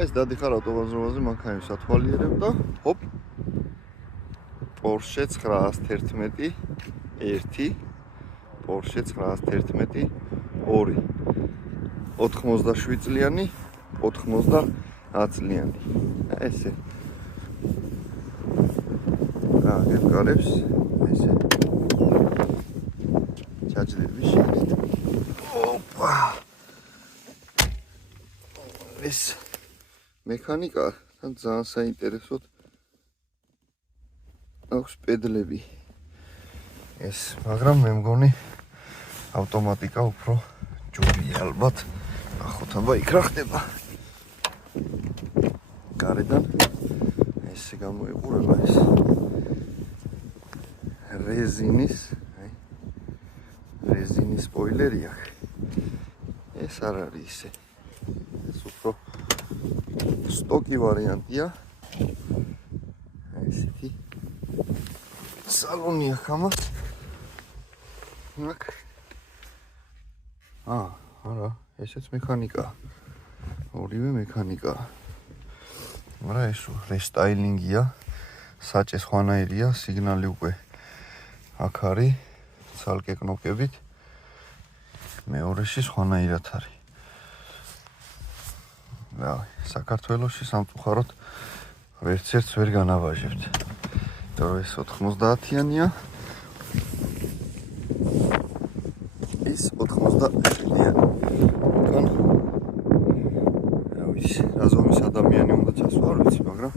ეს დადიხარ ავტოვაზრობაზე, მანქანა სათვალიერებ და ჰოპ. Porsche 911 1 Porsche 911 2 87 წლიანი 90 წლიანი ესე გეკარებს ესე ჩაჭდები შეგეთ ოპა ეს მექანიკა თან ძალიან საინტერესოდ აქვს პედლები ეს მაგრამ მე მგონი ავტომატიკა უფრო ჯობია ალბათ ნახოთ აბა იქ რა ხდება გარედან ესე გამოიყურება ეს რეზინის სპოილერი აქვს ეს არ არის ისე ეს უფრო სტოკი ვარიანტია ესეთი салони ახამაც აქ არა ესეც მექანიკა ორივე მექანიკა მაგრამ ეს რესტაილინგია საჭე სხვანაირია სიგნალი უკვე აქ არის ცალკე კნოპკებით მეორეში სხვანაირად არის რა საქართველოში სამწუხაროდ ვერცერთს ვერ განავაჟებთ ეს 90-იანია ეს 97-იანი უკან რა ვიცი რა ზომის ადამიანი უნდა წასვა არ ვიცი მაგრამ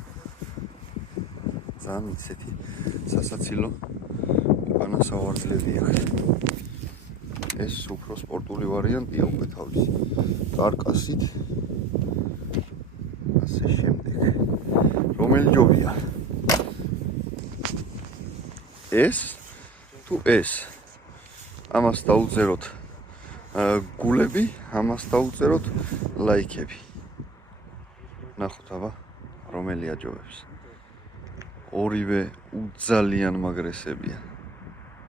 ძალიან ისეთი სასაცილო უკანასავარძლები აქვს ეს უფრო სპორტული ვარიანტია უკვე თავისი კარკასით ასე შემდეგ რომელი ჯობია ეს თუ ეს ამას დაუწეროთ გულები ამას დაუწეროთ ლაიქები ნახოთ აბა რომელი აჯობებს ორივე უძალიან მაგრესებია